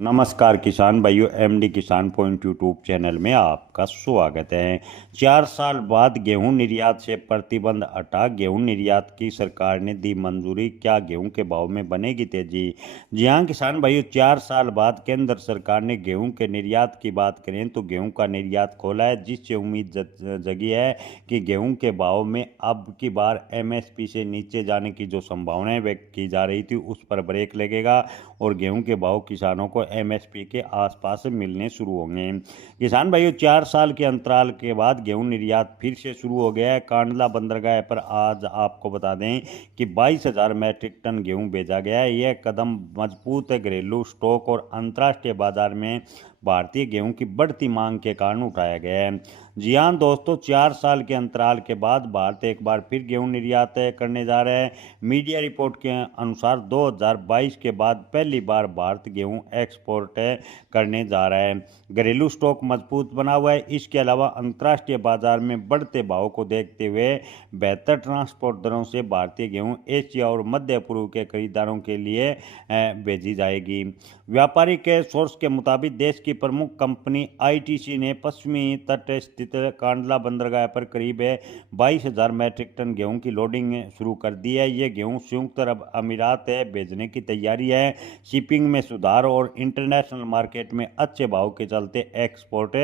नमस्कार किसान भाइयों, एमडी किसान पॉइंट यूट्यूब चैनल में आपका स्वागत है। 4 साल बाद गेहूं निर्यात से प्रतिबंध हटा, गेहूं निर्यात की सरकार ने दी मंजूरी, क्या गेहूं के भाव में बनेगी तेजी? जी हां किसान भाइयों, 4 साल बाद केंद्र सरकार ने गेहूं के निर्यात की बात करें तो गेहूं का निर्यात खोला है, जिससे उम्मीद जगी है कि गेहूं के भाव में अब की बार एमएसपी से नीचे जाने की जो संभावनाएं व्यक्त की जा रही थी उस पर ब्रेक लगेगा और गेहूं के भाव किसानों को एमएसपी के आसपास मिलने शुरू होंगे। किसान भाइयों, 4 साल के अंतराल के बाद गेहूं निर्यात फिर से शुरू हो गया है। कांडला बंदरगाह पर आज आपको बता दें कि 22,000 मैट्रिक टन गेहूं भेजा गया है। यह कदम मजबूत घरेलू स्टॉक और अंतर्राष्ट्रीय बाजार में भारतीय गेहूं की बढ़ती मांग के कारण उठाया गया है। जी हाँ दोस्तों, 4 साल के अंतराल के बाद भारत एक बार फिर गेहूं निर्यात करने जा रहा है। मीडिया रिपोर्ट के अनुसार 2022 के बाद पहली बार भारत गेहूं एक्सपोर्ट करने जा रहा है। घरेलू स्टॉक मजबूत बना हुआ है। इसके अलावा अंतर्राष्ट्रीय बाजार में बढ़ते भाव को देखते हुए बेहतर ट्रांसपोर्ट दरों से भारतीय गेहूं एशिया और मध्य पूर्व के खरीदारों के लिए भेजी जाएगी। व्यापारिक सोर्स के मुताबिक देश की प्रमुख कंपनी आईटीसी ने पश्चिमी तट स्थित कांडला बंदरगाह पर करीब 22,000 मैट्रिक टन गेहूं की लोडिंग शुरू कर दी है। ये गेहूं संयुक्त अरब अमीरात भेजने की तैयारी है। शिपिंग में सुधार और इंटरनेशनल मार्केट में अच्छे भाव के चलते एक्सपोर्ट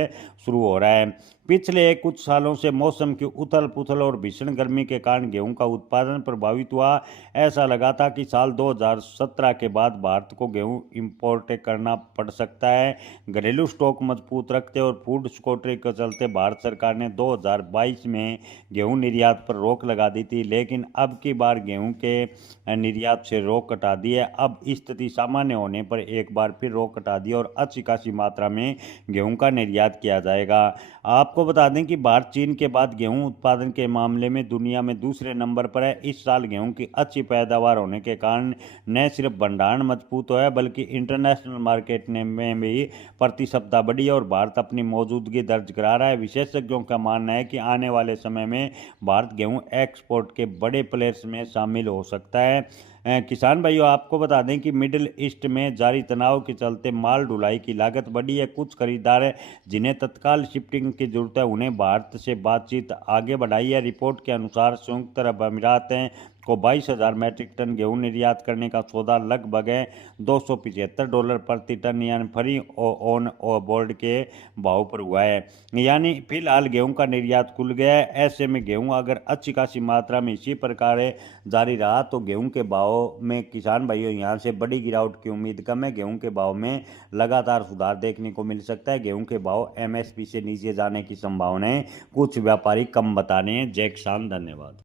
शुरू हो रहा है। पिछले कुछ सालों से मौसम की उथल पुथल और भीषण गर्मी के कारण गेहूं का उत्पादन प्रभावित हुआ। ऐसा लगा था कि साल 2017 के बाद भारत को गेहूं इंपोर्ट करना पड़ सकता है। घरेलू स्टॉक मजबूत रखते और फूड सिक्योरिटी के चलते भारत सरकार ने 2022 में गेहूं निर्यात पर रोक लगा दी थी, लेकिन अब की बार गेहूं के निर्यात से रोक हटा दी है। अब स्थिति सामान्य होने पर एक बार फिर रोक हटा दी और अच्छी खासी मात्रा में गेहूं का निर्यात किया जाएगा। आपको बता दें कि भारत चीन के बाद गेहूं उत्पादन के मामले में दुनिया में दूसरे नंबर पर है। इस साल गेहूं की अच्छी पैदावार होने के कारण न सिर्फ भंडारण मजबूत हुआ है बल्कि इंटरनेशनल मार्केट में भी प्रति सप्ताह बढ़ी है और भारत अपनी मौजूदगी दर्ज करा रहा है। विशेषज्ञों का मानना है कि आने वाले समय में भारत गेहूं एक्सपोर्ट के बड़े प्लेयर्स में शामिल हो सकता है। किसान भाइयों, आपको बता दें कि मिडिल ईस्ट में जारी तनाव के चलते माल ढुलाई की लागत बढ़ी है। कुछ खरीदार जिन्हें तत्काल शिफ्टिंग की जरूरत है उन्हें भारत से बातचीत आगे बढ़ाई है। रिपोर्ट के अनुसार संयुक्त अरब अमीरात को 22,000 मैट्रिक टन गेहूं निर्यात करने का सौदा लगभग $275 प्रति टन यानी फ्री ऑन बोर्ड के भाव पर हुआ है। यानी फिलहाल गेहूं का निर्यात खुल गया है। ऐसे में गेहूं अगर अच्छी खासी मात्रा में इसी प्रकार जारी रहा तो गेहूं के भाव में किसान भाइयों यहां से बड़ी गिरावट की उम्मीद कम है। गेहूं के भाव में लगातार सुधार देखने को मिल सकता है। गेहूं के भाव एमएसपी से नीचे जाने की संभावनाएं कुछ व्यापारी कम बता रहे हैं। जय किसान, धन्यवाद।